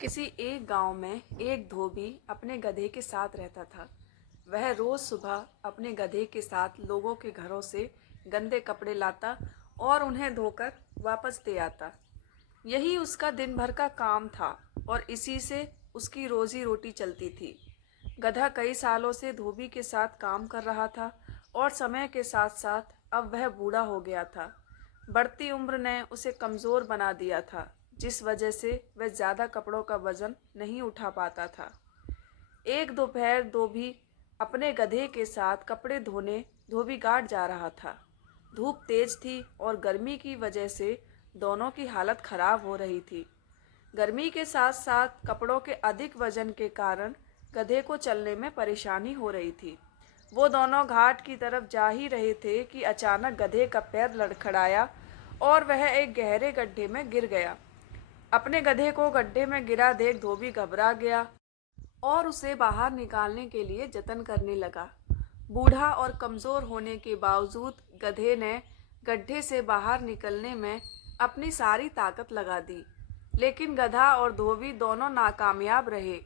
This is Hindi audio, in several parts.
किसी एक गांव में एक धोबी अपने गधे के साथ रहता था। वह रोज सुबह अपने गधे के साथ लोगों के घरों से गंदे कपड़े लाता और उन्हें धोकर वापस दे आता। यही उसका दिन भर का काम था और इसी से उसकी रोजी रोटी चलती थी। गधा कई सालों से धोबी के साथ काम कर रहा था और समय के साथ साथ अब वह बूढ़ा हो गया था। बढ़ती उम्र ने उसे कमज़ोर बना दिया था, जिस वजह से वह ज़्यादा कपड़ों का वजन नहीं उठा पाता था। एक दोपहर धोबी अपने गधे के साथ कपड़े धोने धोबी घाट जा रहा था। धूप तेज थी और गर्मी की वजह से दोनों की हालत खराब हो रही थी। गर्मी के साथ साथ कपड़ों के अधिक वजन के कारण गधे को चलने में परेशानी हो रही थी। वो दोनों घाट की तरफ जा ही रहे थे कि अचानक गधे का पैर लड़खड़ाया और वह एक गहरे गड्ढे में गिर गया। अपने गधे को गड्ढे में गिरा देख धोबी घबरा गया और उसे बाहर निकालने के लिए जतन करने लगा। बूढ़ा और कमज़ोर होने के बावजूद गधे ने गड्ढे से बाहर निकलने में अपनी सारी ताकत लगा दी, लेकिन गधा और धोबी दोनों नाकामयाब रहे।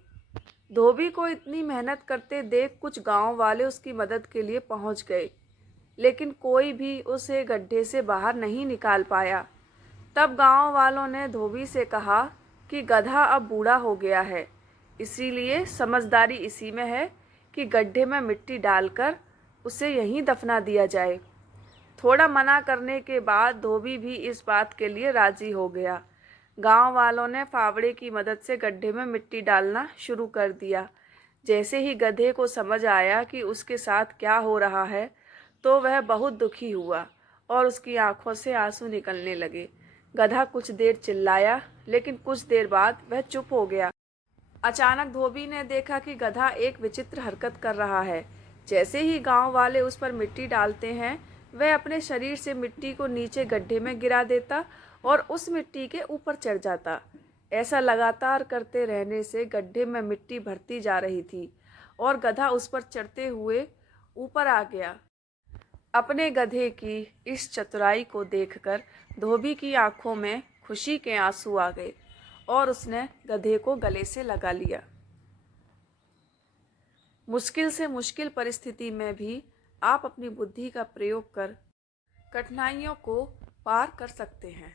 धोबी को इतनी मेहनत करते देख कुछ गांव वाले उसकी मदद के लिए पहुंच गए, लेकिन कोई भी उसे गड्ढे से बाहर नहीं निकाल पाया। तब गांव वालों ने धोबी से कहा कि गधा अब बूढ़ा हो गया है, इसीलिए समझदारी इसी में है कि गड्ढे में मिट्टी डालकर उसे यहीं दफना दिया जाए। थोड़ा मना करने के बाद धोबी भी इस बात के लिए राजी हो गया। गांव वालों ने फावड़े की मदद से गड्ढे में मिट्टी डालना शुरू कर दिया। जैसे ही गधे को समझ आया कि उसके साथ क्या हो रहा है, तो वह बहुत दुखी हुआ और उसकी आंखों से आंसू निकलने लगे। गधा कुछ देर चिल्लाया, लेकिन कुछ देर बाद वह चुप हो गया। अचानक धोबी ने देखा कि गधा एक विचित्र हरकत कर रहा है। जैसे ही गांव वाले उस पर मिट्टी डालते हैं, वह अपने शरीर से मिट्टी को नीचे गड्ढे में गिरा देता और उस मिट्टी के ऊपर चढ़ जाता। ऐसा लगातार करते रहने से गड्ढे में मिट्टी भरती जा रही थी और गधा उस पर चढ़ते हुए ऊपर आ गया। अपने गधे की इस चतुराई को देखकर धोबी की आंखों में खुशी के आंसू आ गए और उसने गधे को गले से लगा लिया। मुश्किल से मुश्किल परिस्थिति में भी आप अपनी बुद्धि का प्रयोग कर कठिनाइयों को पार कर सकते हैं।